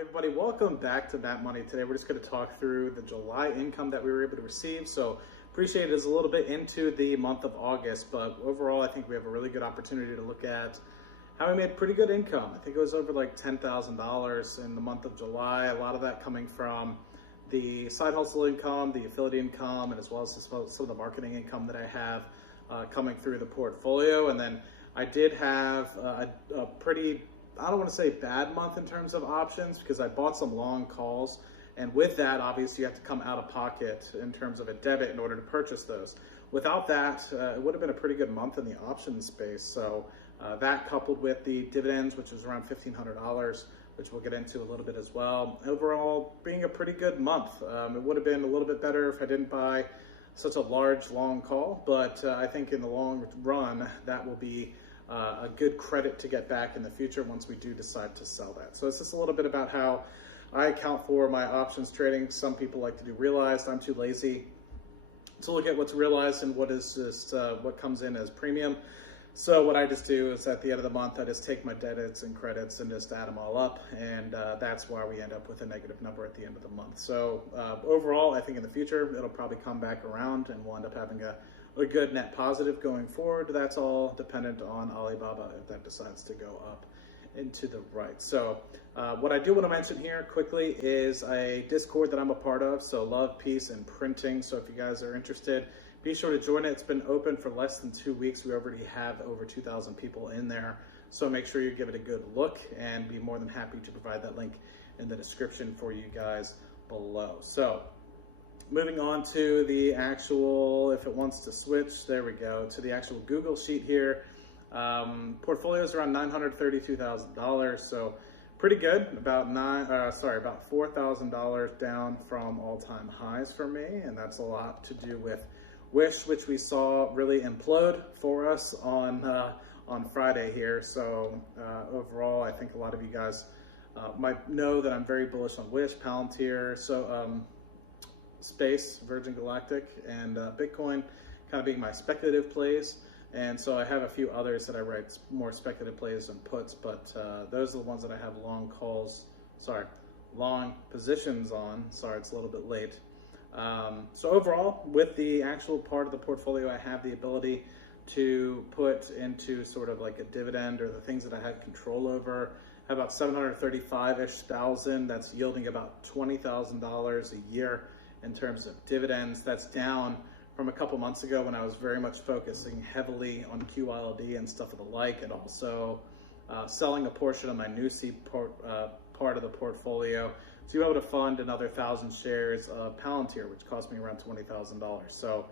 Everybody, welcome back to Map Money. Today we're just going to talk through the July income that we were able to receive. So appreciate it is a little bit into the month of August, but overall I think we have a really good opportunity to look at how we made pretty good income. I think it was over like $10,000 in the month of July. A lot of that coming from the side hustle income, the affiliate income, and as well as some of the marketing income that I have coming through the portfolio. And then I did have a pretty, I don't want to say bad month in terms of options, because I bought some long calls, and with that obviously you have to come out of pocket in terms of a debit in order to purchase those. Without that, it would have been a pretty good month in the options space. So that coupled with the dividends, which is around $1,500, which we'll get into a little bit as well, overall being a pretty good month. It would have been a little bit better if I didn't buy such a large long call, but I think in the long run that will be a good credit to get back in the future once we do decide to sell that. So it's just a little bit about how I account for my options trading. Some people like to do realized. I'm too lazy to look at what's realized and what is just what comes in as premium. So what I just do is at the end of the month, I just take my debits and credits and just add them all up, and that's why we end up with a negative number at the end of the month. So overall, I think in the future, it'll probably come back around and we'll end up having a good net positive going forward. That's all dependent on Alibaba if that decides to go up into the right. So what I do want to mention here quickly is a Discord that I'm a part of, so Love, Peace, and Printing. So if you guys are interested, be sure to join it. It's been open for less than 2 weeks. We already have over 2,000 people in there. So make sure you give it a good look, and be more than happy to provide that link in the description for you guys below. So moving on to the actual, if it wants to switch, there we go, to the actual Google sheet here. Portfolios around $932,000, so pretty good. About $4,000 down from all-time highs for me, and that's a lot to do with Wish, which we saw really implode for us on Friday here. So overall, I think a lot of you guys might know that I'm very bullish on Wish, Palantir, so Space, Virgin Galactic, and Bitcoin kind of being my speculative plays. And so I have a few others that I write more speculative plays than puts, but those are the ones that I have long positions on. Sorry, it's a little bit late. So overall, with the actual part of the portfolio, I have the ability to put into sort of like a dividend, or the things that I had control over. I have about 735-ish thousand. That's yielding about $20,000 a year in terms of dividends. That's down from a couple months ago when I was very much focusing heavily on QLD and stuff of the like, and also selling a portion of my NUSI part of the portfolio to be able to fund another 1,000 shares of Palantir, which cost me around $20,000. So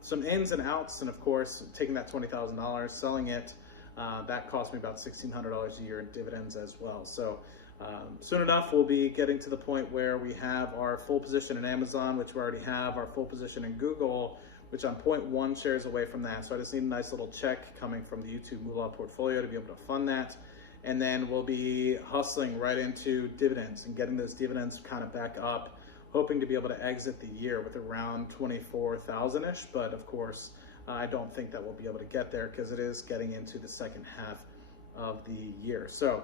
some ins and outs, and of course, taking that $20,000, selling it, that cost me about $1,600 a year in dividends as well. So soon enough, we'll be getting to the point where we have our full position in Amazon, which we already have, our full position in Google, which I'm 0.1 shares away from that. So I just need a nice little check coming from the YouTube Moolah portfolio to be able to fund that. And then we'll be hustling right into dividends and getting those dividends kind of back up, hoping to be able to exit the year with around 24,000-ish. But of course, I don't think that we'll be able to get there because it is getting into the second half of the year. So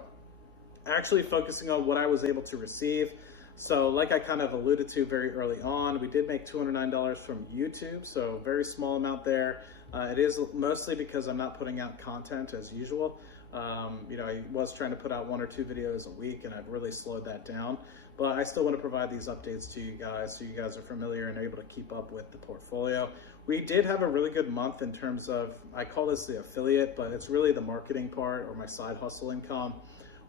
actually focusing on what I was able to receive. So like I kind of alluded to very early on, we did make $209 from YouTube, so very small amount there. It is mostly because I'm not putting out content as usual. I was trying to put out 1 or 2 videos a week, and I've really slowed that down. But I still want to provide these updates to you guys so you guys are familiar and are able to keep up with the portfolio. We did have a really good month in terms of, I call this the affiliate, but it's really the marketing part, or my side hustle income,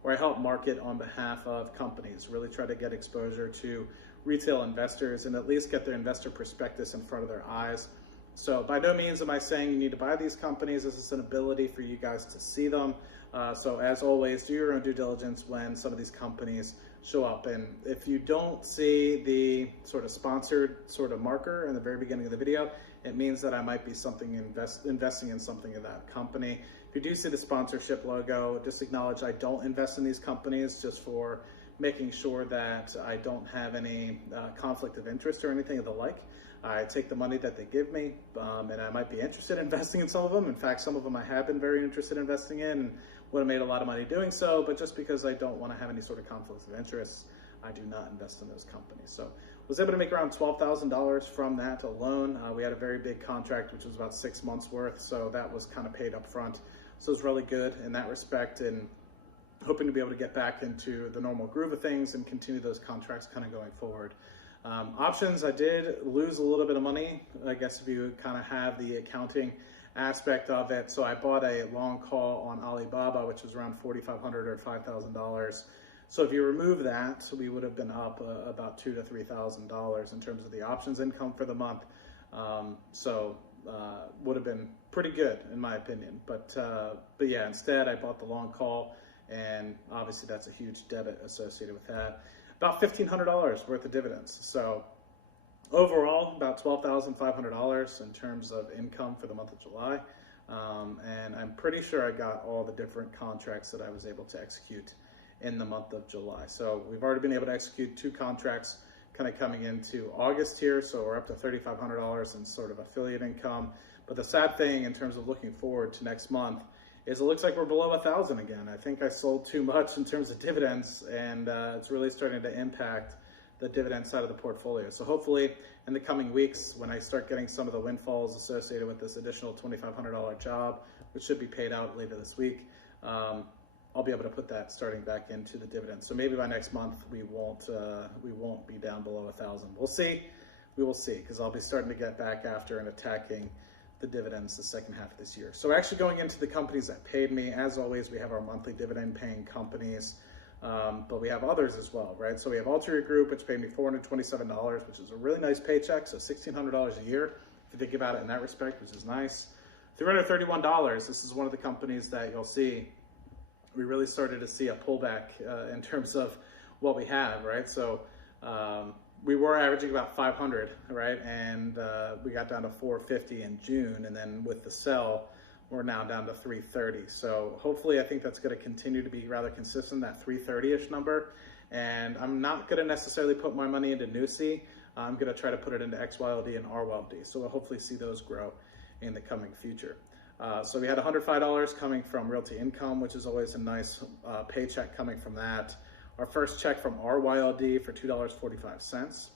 where I help market on behalf of companies, really try to get exposure to retail investors and at least get their investor prospectus in front of their eyes. So by no means am I saying you need to buy these companies. This is an ability for you guys to see them. So as always, do your own due diligence when some of these companies show up. And if you don't see the sort of sponsored sort of marker in the very beginning of the video, it means that I might be investing in something in that company. If you do see the sponsorship logo, just acknowledge I don't invest in these companies, just for making sure that I don't have any conflict of interest or anything of the like. I take the money that they give me, and I might be interested in investing in some of them. In fact, some of them I have been very interested in investing in. And would have made a lot of money doing so, but just because I don't want to have any sort of conflicts of interest, I do not invest in those companies. So was able to make around $12,000 from that alone. We had a very big contract, which was about 6 months worth, so that was kind of paid up front. So it was really good in that respect, and hoping to be able to get back into the normal groove of things and continue those contracts kind of going forward. Options, I did lose a little bit of money, I guess, if you kind of have the accounting aspect of it. So I bought a long call on Alibaba, which was around $4,500 or $5,000. So if you remove that, we would have been up about $2,000 to $3,000 in terms of the options income for the month. Would have been pretty good in my opinion. But yeah, instead I bought the long call, and obviously that's a huge debit associated with that. About $1,500 worth of dividends. So overall, about $12,500 in terms of income for the month of July. And I'm pretty sure I got all the different contracts that I was able to execute in the month of July. So we've already been able to execute 2 contracts kind of coming into August here. So we're up to $3,500 in sort of affiliate income. But the sad thing in terms of looking forward to next month is it looks like we're below 1,000 again. I think I sold too much in terms of dividends, and it's really starting to impact the dividend side of the portfolio. So hopefully in the coming weeks, when I start getting some of the windfalls associated with this additional $2,500 job, which should be paid out later this week, I'll be able to put that starting back into the dividends. So maybe by next month we won't be down below 1,000. We'll see. We will see, because I'll be starting to get back after and attacking the dividends the second half of this year. So actually going into the companies that paid me, as always, we have our monthly dividend paying companies, but we have others as well, right? So we have Altria Group, which paid me $427, which is a really nice paycheck. So $1,600 a year, if you think about it in that respect, which is nice. $331, this is one of the companies that you'll see we really started to see a pullback in terms of what we have, right? So we were averaging about 500, right? And we got down to 450 in June. And then with the sell, we're now down to 330. So hopefully I think that's going to continue to be rather consistent, that 330-ish number. And I'm not going to necessarily put my money into NUSI. I'm going to try to put it into XYLD and RYLD. So we'll hopefully see those grow in the coming future. So we had $105 coming from Realty Income, which is always a nice paycheck coming from that. Our first check from RYLD for $2.45.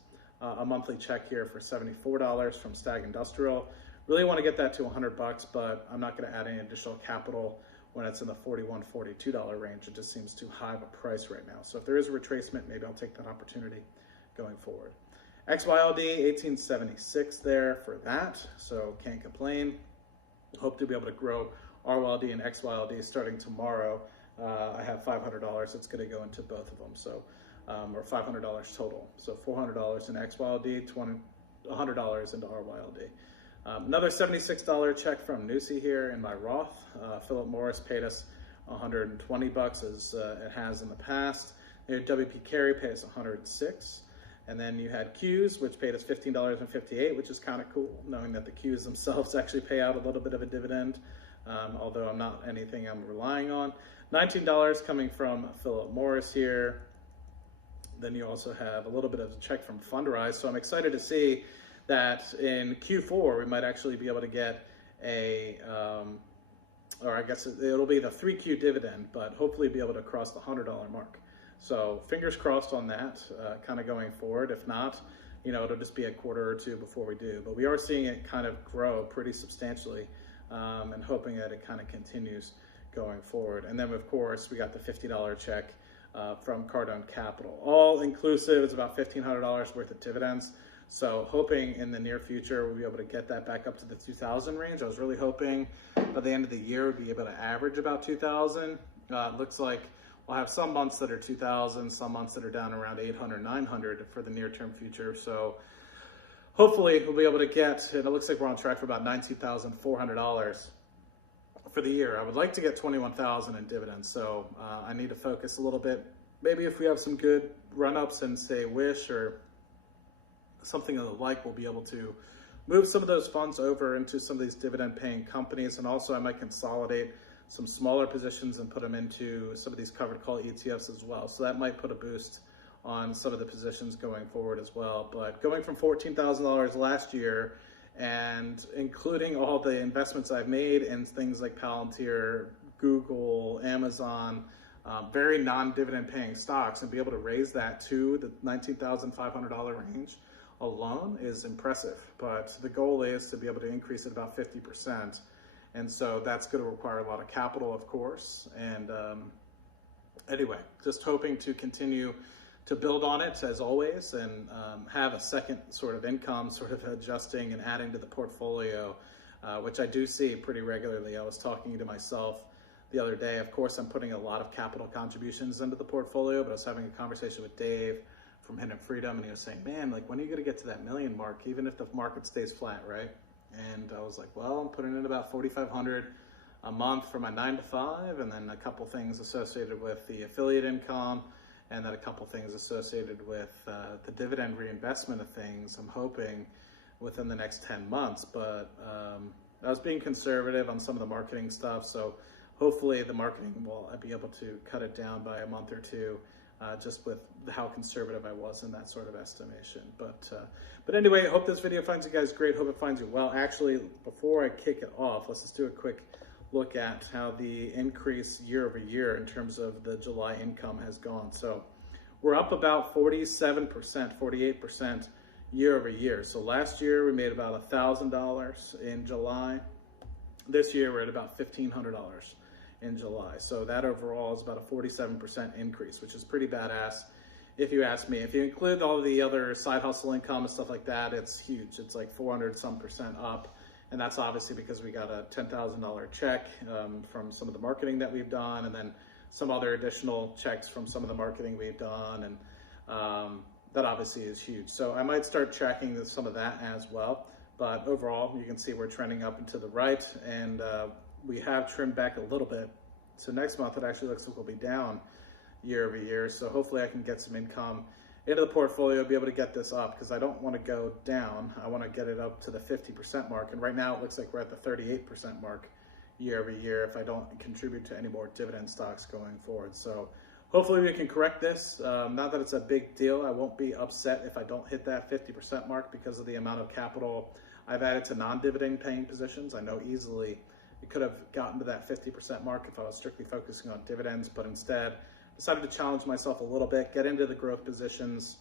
A monthly check here for $74 from Stag Industrial. Really want to get that to $100, but I'm not going to add any additional capital when it's in the $41, $42 range. It just seems too high of a price right now. So if there is a retracement, maybe I'll take that opportunity going forward. XYLD, 1876 there for that, so can't complain. Hope to be able to grow RYLD and XYLD starting tomorrow. I have $500 that's going to go into both of them, so or $500 total. So $400 in XYLD, $100 into RYLD. Another $76 check from NUSI here in my Roth. Philip Morris paid us $120 as it has in the past. WP Carey paid us $106. And then you had Qs, which paid us $15.58, which is kind of cool, knowing that the Qs themselves actually pay out a little bit of a dividend, although I'm not anything I'm relying on. $19 coming from Philip Morris here. Then you also have a little bit of a check from Fundrise. So I'm excited to see that in Q4, we might actually be able to get a, or I guess it'll be the 3Q dividend, but hopefully be able to cross the $100 mark. So fingers crossed on that, kind of going forward. If not, it'll just be a quarter or two before we do. But we are seeing it kind of grow pretty substantially, and hoping that it kind of continues going forward. And then, of course, we got the $50 check from Cardone Capital. All inclusive, it's about $1,500 worth of dividends. So hoping in the near future we'll be able to get that back up to the 2,000 range. I was really hoping by the end of the year we'll be able to average about 2,000. It looks like we'll have some months that are 2,000, some months that are down around 800, 900 for the near-term future. So hopefully we'll be able to get, and it looks like we're on track for about $19,400 for the year. I would like to get 21,000 in dividends, so I need to focus a little bit. Maybe if we have some good run-ups and say Wish or something of the like, we'll be able to move some of those funds over into some of these dividend-paying companies, and also I might consolidate some smaller positions and put them into some of these covered call ETFs as well. So that might put a boost on some of the positions going forward as well. But going from $14,000 last year and including all the investments I've made in things like Palantir, Google, Amazon, very non-dividend paying stocks, and be able to raise that to the $19,500 range alone is impressive. But the goal is to be able to increase it about 50%. And so that's going to require a lot of capital, of course. And anyway, just hoping to continue to build on it as always, and have a second sort of income sort of adjusting and adding to the portfolio, which I do see pretty regularly. I was talking to myself the other day. Of course, I'm putting a lot of capital contributions into the portfolio, but I was having a conversation with Dave from Hidden Freedom, and he was saying, man, like, when are you going to get to that million mark, even if the market stays flat, right? And I was like, well, I'm putting in about $4,500 a month for my 9 to 5, and then a couple things associated with the affiliate income, and then a couple things associated with the dividend reinvestment of things, I'm hoping within the next 10 months. But I was being conservative on some of the marketing stuff, so hopefully the marketing will be able to cut it down by a month or two, just with how conservative I was in that sort of estimation. But anyway, I hope this video finds you guys great. Hope it finds you well. Actually, before I kick it off, let's just do a quick look at how the increase year over year in terms of the July income has gone. So we're up about 47%, 48% year over year. So last year we made about $1,000 in July. This year we're at about $1,500 in July. So that overall is about a 47% increase, which is pretty badass if you ask me. If you include all the other side hustle income and stuff like that, it's huge. It's like 400% up. And that's obviously because we got a $10,000 check from some of the marketing that we've done, and then some other additional checks from some of the marketing we've done. And that obviously is huge. So I might start tracking some of that as well. But overall, you can see we're trending up and to the right, and we have trimmed back a little bit. So next month, it actually looks like we'll be down year over year. So hopefully I can get some income into the portfolio, be able to get this up, because I don't want to go down. I want to get it up to the 50% mark. And right now it looks like we're at the 38% mark year over year if I don't contribute to any more dividend stocks going forward. So hopefully we can correct this. Not that it's a big deal. I won't be upset if I don't hit that 50% mark because of the amount of capital I've added to non-dividend paying positions. I know easily it could have gotten to that 50% mark if I was strictly focusing on dividends, but instead decided to challenge myself a little bit, get into the growth positions.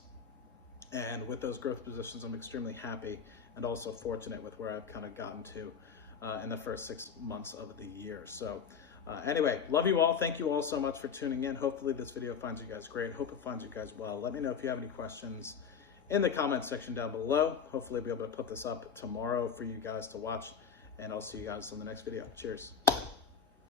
And with those growth positions, I'm extremely happy and also fortunate with where I've kind of gotten to in the first 6 months of the year. So anyway, love you all. Thank you all so much for tuning in. Hopefully this video finds you guys great. Hope it finds you guys well. Let me know if you have any questions in the comments section down below. Hopefully I'll be able to put this up tomorrow for you guys to watch, and I'll see you guys in the next video. Cheers.